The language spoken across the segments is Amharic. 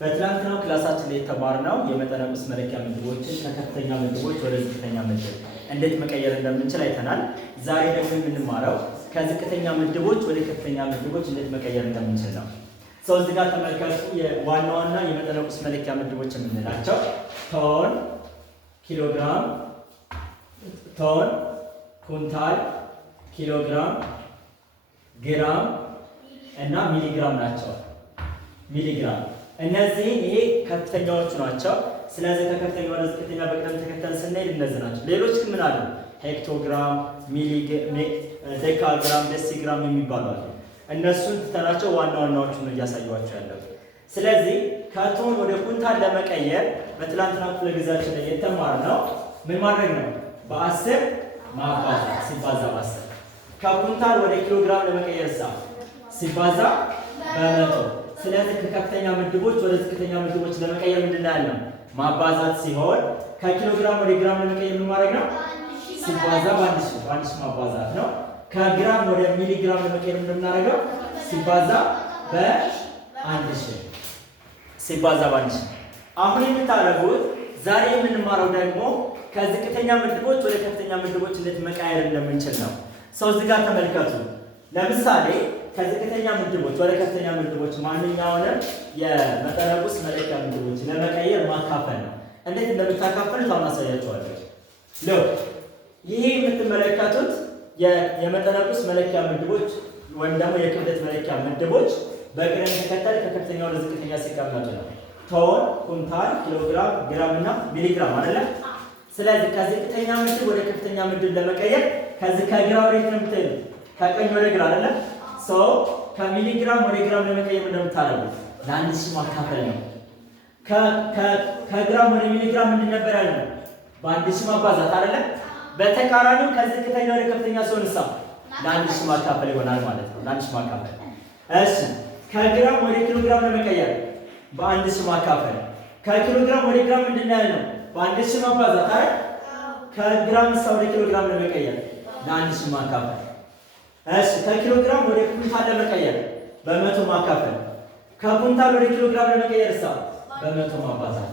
በትላንትናው ክላሳችን ላይ የተማርነው የመጠነ ቁስ መለኪያ ምድቦችን ከከፍተኛ ምድቦች ወደ ዝቅተኛ ምድብ እንዴት መቀየር እንደምንችል አይተናል። ዛሬ ደግሞ የምንማረው ከዝቅተኛ ምድቦች ወደ ከፍተኛ ምድቦች እንዴት መቀየር እንደምንችል ነው። ሰው እዚህ ጋር ተመልከቱ። ዋና ዋና የመጠነ ቁስ መለኪያ ምድቦች የምንላቸው ቶን፣ ኪሎግራም፣ ቶን፣ ኩንታል፣ ኪሎግራም፣ ግራም እና ሚሊግራም ናቸው። ሚሊግራም እነዚህ ይሄ ከፍተኛዎቹ ናቸው። ስለዚህ ከከፍተኛ ወደ ዝቅተኛ በቅደም ተከተል ስንሄድ እነዚህ ናቸው። ሌሎች ግን ምን አሉ? ሄክቶግራም፣ ዴካግራም፣ ዴሲግራም የሚባሉ አሉ። እነሱን ትተናቸው ዋና ዋናዎቹን ነው እያሳየኋቸው ያለው። ስለዚህ ከቶን ወደ ኩንታል ለመቀየር በትላንትና ክፍለ ጊዜያችን ላይ የተማርነው ምን ማድረግ ነው? በ10 ማባዛት ሲባዛ በ10። ከኩንታል ወደ ኪሎግራም ለመቀየር ሲባዛ በመቶ። ስለዚህ ከከፍተኛ ምድቦች ወደ ዝቅተኛ ምድቦች ለመቀየር ምንድን ነው ያለው? ማባዛት ሲሆን ከኪሎግራም ወደ ግራም ለመቀየር ምን ማድረግ ነው? ሲባዛ በአንድ ሺህ ማባዛት ነው። ከግራም ወደ ሚሊግራም ለመቀየር እንደምናደርገው ሲባዛ በአንድ ሺህ ሲባዛ በአንድ ሺህ። አሁን የምታደርጉት ዛሬ የምንማረው ደግሞ ከዝቅተኛ ምድቦች ወደ ከፍተኛ ምድቦች እንዴት መቀየር እንደምንችል ነው። ሰው እዚህ ጋር ተመልከቱ። ለምሳሌ ከዝቅተኛ ምድቦች ወደ ከፍተኛ ምድቦች ማንኛውንም የመጠነ ቁስ መለኪያ ምድቦች ለመቀየር ማካፈል ነው። እንዴት እንደምታካፍሉት አሁን አሳያችኋለሁ። ይሄ የምትመለከቱት የመጠነ ቁስ መለኪያ ምድቦች ወይም ደግሞ የክብደት መለኪያ ምድቦች በቅደም ተከተል ከከፍተኛ ወደ ዝቅተኛ ሲቀመጡ ነው። ቶን፣ ኩንታል፣ ኪሎግራም፣ ግራም እና ሚሊግራም አይደለ? ስለዚህ ከዝቅተኛ ምድብ ወደ ከፍተኛ ምድብ ለመቀየር ከዚህ ከግራ ወደ የት ነው የምትሄዱ? ከቀኝ ወደ ግራ አይደለ? ከሚሊግራም ወደ ግራም ለመቀየር እንደምታደርጉት ለአንድ ሺህ ማካፈል ነው። ከግራም ወደ ሚሊግራም ምንድን ነበር ያልነው? በአንድ ሺህ ማባዛት አይደለ? በተቃራኒው ከዝቅተኛ ወደ ከፍተኛ ሲሆን ለአንድ ሺህ ማካፈል ይሆናል ማለት ነው። ለአንድ ሺህ ማካፈል። እሺ፣ ከግራም ወደ ኪሎግራም ለመቀየር በአንድ ሺህ ማካፈል። ከኪሎግራም ወደ ግራም ምንድን ያልነው? በአንድ ሺህ ማባዛት አይደል? ከግራም ወደ ኪሎግራም ለመቀየር ለአንድ ሺህ ማካፈል። እሺ፣ ከኪሎግራም ወደ ኩንታል ለመቀየር በመቶ ማካፈል። ከኩንታል ወደ ኪሎግራም ለመቀየር በመቶ ማባዛት።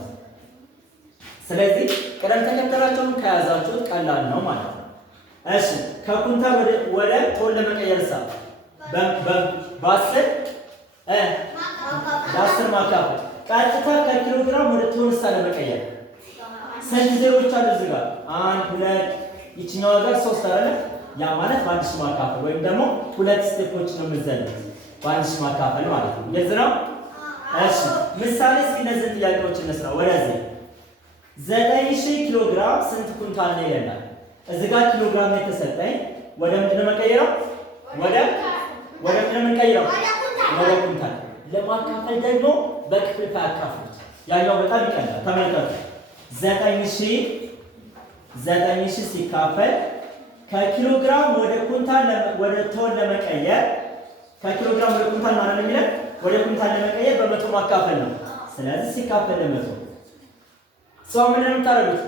ስለዚህ ቅደም ተከተላቸውን ከያዛችሁት ቀላል ነው ማለት ነው። እሺ፣ ከኩንታል ወደ ቶን ለመቀየር በ10 ማካፈል። ቀጥታ ከኪሎግራም ወደ ቶን ለመቀየር ስንት ዜሮች አሉ እዚህ ጋር? 1 2 ይችኛዋ ጋር 3 አይደለ? ያ ማለት በአንድ ሺህ ማካፈል ወይም ደግሞ 2 ስቴፖች ነው የምትዘሉት በአንድ ሺህ ማካፈል ማለት ነው። የዚህ ነው። እሺ፣ ምሳሌ እስኪ እነዚህን ጥያቄዎች እንስራ። ወደዚህ 9000 ኪሎ ግራም ስንት ኩንታል ነው ይለናል። እዚህ ጋር ኪሎ ግራም ነው የተሰጠኝ። ወደ ምንድን ነው የምንቀይረው? ወደ ምንድን ነው የምንቀይረው? ወደ ኩንታል። ለማካፈል ደግሞ በክፍልፋይ አካፍሉት። ያኛው በጣም ይቀላል። ተመልከቱ። 9000 ሲካፈል ከኪሎ ግራም ወደ ኩንታል ወደ ቶን ለመቀየር ከኪሎግራም ወደ ኩንታል ማለት የሚለን ወደ ኩንታል ለመቀየር በመቶ ማካፈል ነው። ስለዚህ ሲካፈል ለመቶ ሰው ምን ነው የምታደርጉት?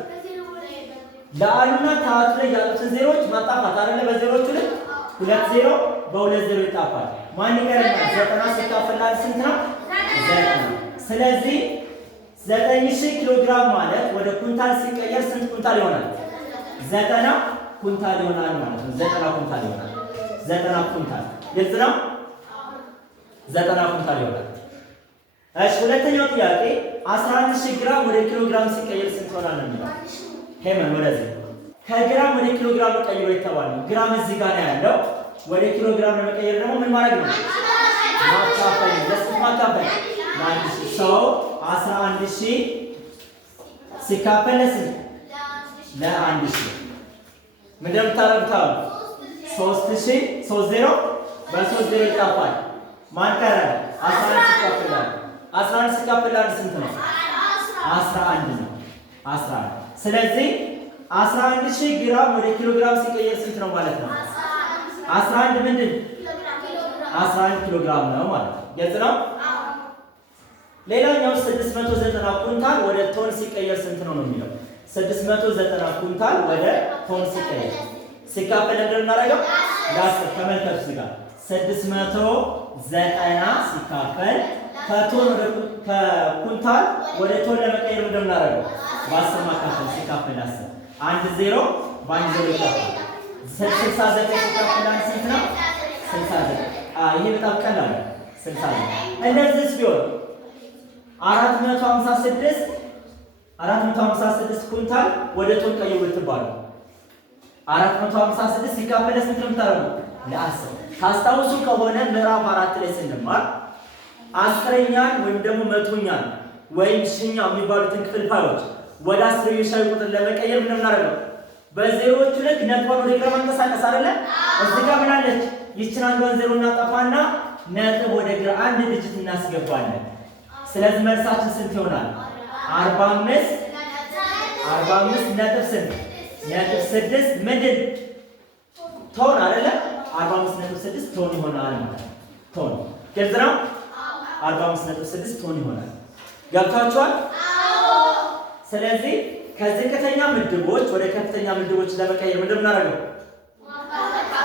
ለአሉና ታቱ ላይ ያሉትን ዜሮዎች ማጣፋት አይደለ? በዜሮቹ ላይ 2 ዜሮ በ2 ዜሮ ይጣፋል። ማን ይቀርናል? 90 ሲካፈል ስንት ነው? 90። ስለዚህ 9000 ኪሎ ግራም ማለት ወደ ኩንታል ሲቀየር ስንት ኩንታል ይሆናል? 90 ኩንታል ይሆናል ማለት ነው። 90 ኩንታል ይሆናል። 90 ኩንታል ግልጽ ነው። 90 ኩንታል ይሆናል። እሺ፣ ሁለተኛው ጥያቄ 11000 ግራም ወደ ኪሎ ግራም ሲቀየር ስንት ይሆናል ነው የሚለው። ሄመን ወደዚህ ከግራም ወደ ኪሎ ግራም ቀይሮ የተባለው ግራም እዚህ ጋር ነው ያለው። ወደ ኪሎ ግራም ለመቀየር ደግሞ ምን ማድረግ ነው? ማካፈል። ለስንት ማካፈል? ለአንድ ሺህ። ሰው 11000 ሲካፈል ለስንት? ለአንድ ሺህ ምንድን ነው የምታደርጉት? 3000 3 ዜሮ በ3 ዜሮ ይጣፋል። ማን ቀረ? 11 ሲካፈል 11 ሲካፈል ስንት ነው? 11 ነው። 11። ስለዚህ 11000 ግራም ወደ ኪሎ ግራም ሲቀየር ስንት ነው ማለት ነው? 11 ምንድን? 11 ኪሎ ግራም ነው ማለት ነው። ግልጽ ነው። ሌላኛው 690 ኩንታል ወደ ቶን ሲቀየር ስንት ነው የሚለው። 690 ኩንታል ወደ ቶን ሲቀየር ሲካፈል እንደምናደርገው ለ10 ተመልከቱ። እዚህ ጋር 690 ሲካፈል ከቶን ወደ ኩንታል ወደ ቶን ለመቀየር እንደምናደርገው በ10 ማካፈል ሲካፈል 10 አንድ ዜሮ በአንድ ዜሮ ይካፈል 69 ሲካፈል ስንት ነው? 69 ይሄ በጣም ቀላል ነው። 69 እንደዚህ ቢሆን 456 ኩንታል ወደ ቶን ቀይሩ ብትባሉ 456 ሲካፈል ስንት ነው የምታደርጉት? ለ10 ታስታውሱ ከሆነ ምዕራፍ 4 ላይ ስንማር አስረኛን ወይም ደግሞ መቶኛን ወይም ሺኛ የሚባሉትን ክፍልፋዮች ወደ አስረኛዊ ቁጥር ለመቀየር ምን እናደርገው? በዜሮዎቹ ልክ ነጥቧን ወደ ግራ ማንቀሳቀስ አይደለ? እዚህ ጋር ምን አለች? ይችን አንዷን ዜሮ እናጠፋና ነጥብ ወደ ግራ አንድ ዲጂት እናስገባለን። ስለዚህ መልሳችን ስንት ይሆናል? 45 ነጥብ ስንት? ነጥብ 6 ምንድን ቶን አይደለ? 45 ነጥብ 6 ቶን ይሆናል ማለት ነው። ቶን ግልጽ ነው። 45 ነጥብ 6 ቶን ይሆናል። ገብቷችኋል? ስለዚህ ከዝቅተኛ ምድቦች ወደ ከፍተኛ ምድቦች ለመቀየር ምንድን ነው የምናደርገው?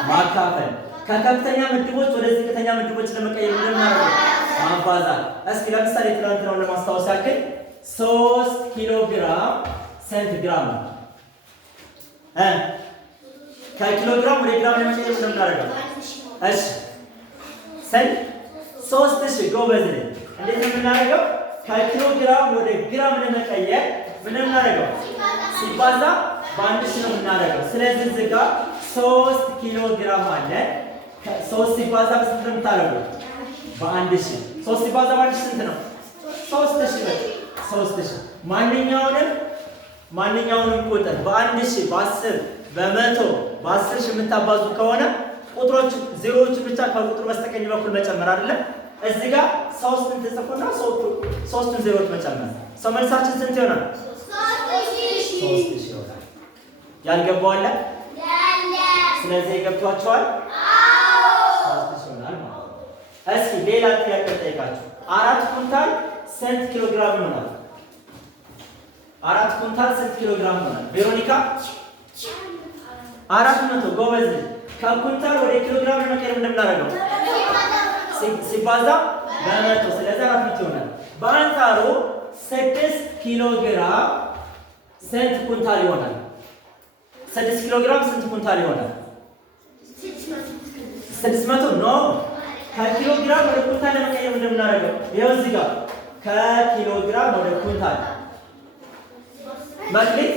ማካፈል። ከከፍተኛ ምድቦች ወደ ዝቅተኛ ምድቦች ለመቀየር ምንድን ነው የምናደርገው? ማባዛት። እስኪ ለምሳሌ ትናንትናውን ለማስታወስ ያክል 3 ኪሎ ግራም ስንት ግራም ነው? ከኪሎ ግራም ወደ ግራም ለመቀየር ምንድን ነው የምናደርገው? እሺ ስንት? 3000 ጎበዝ ነኝ። እንዴት ነው የምናደርገው? ከኪሎ ግራም ወደ ግራም ለመቀየር ምን እናደርገው? ሲባዛ በአንድ ሺህ ነው የምናደርገው። ስለዚህ እዚህ ጋር 3 ኪሎ ግራም አለ። 3 ሲባዛ በስንት ነው የምታደርጉት? በአንድ ሺህ። 3 ሲባዛ በአንድ ሺህ ስንት ነው? 3000 ነው። 3000 ማንኛውንም ቁጥር በአንድ ሺህ በ10 በ100 በ10 ሺህ የምታባዙ ከሆነ ቁጥሮች ዜሮዎች ብቻ ከቁጥሩ በስተቀኝ በኩል መጨመር አይደለም። እዚህ ጋር 3ን ተጽፎና 3ን ዜሮዎች መጨመር። ሰው መልሳችን ስንት ይሆናል? 3000 ይሆናል። ያልገባው አለ? ስለዚህ ገብቷችኋል? አዎ 3000 ይሆናል ማለት ነው። እስኪ ሌላ ጥያቄ ጠይቃችሁ 4 ኩንታል ስንት ኪሎ ግራም ይሆናል? 4 ኩንታል ስንት ኪሎ ግራም ይሆናል? ቬሮኒካ 400 ጎበዝ። ከኩንታል ወደ ኪሎ ግራም ለመቀየር እንደምናደርገው ሲባዛ በ100 ስለዚህ 400 ይሆናል። በአንጻሩ 6 ኪሎ ግራም ስንት ኩንታል ይሆናል? 6 ኪሎ ግራም ስንት ኩንታል ይሆናል? 600 ኖ። ከኪሎ ግራም ወደ ኩንታል ለመቀየር እንደምናደርገው ይኸው እዚህ ጋር ከኪሎ ግራም ወደ ኩንታል መክሊት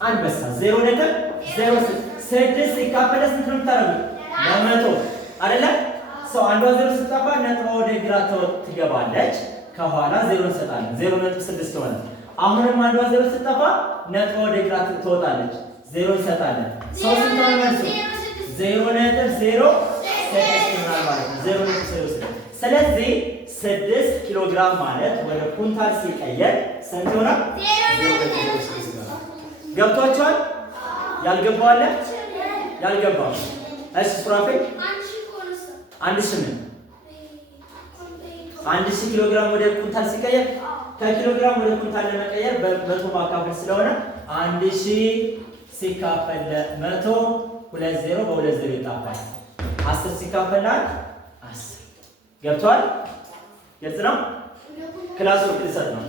አንበሳ 0.06 6 ሲካፈል ስንት ነው የምታደርጉት? በ100 አይደለ? ሰው አንዷ ዜሮ ስትጠፋ ነጥቧ ወደ ግራ ትገባለች። ከኋላ ዜሮ እንሰጣለን። 0.6 ይሆናል። አሁንም አንዷ ዜሮ ስትጠፋ ነጥቧ ወደ ግራ ትወጣለች። ዜሮ እንሰጣለን። ሰው ስንት ነው መልሱ? 0.06 ይሆናል ማለት ነው። 0.06 ስለዚህ 6 ኪሎ ግራም ማለት ወደ ኩንታል ሲቀየር ስንት ይሆናል? ገብቷችኋል? ያልገባው አለ? ያልገባው እሺ ሱራፌል 1000 ኪሎ ግራም ወደ ኩንታል ሲቀየር ከኪሎ ግራም ወደ ኩንታል ለመቀየር በ100 ማካፈል ስለሆነ 1000 ሲካፈል ለ100 20 በ20 ይጣፋል። 10 ሲካፈል ለ10 ገብቷል? ግልጽ ነው። ክላስ ወርክ ሊሰጥ ነው።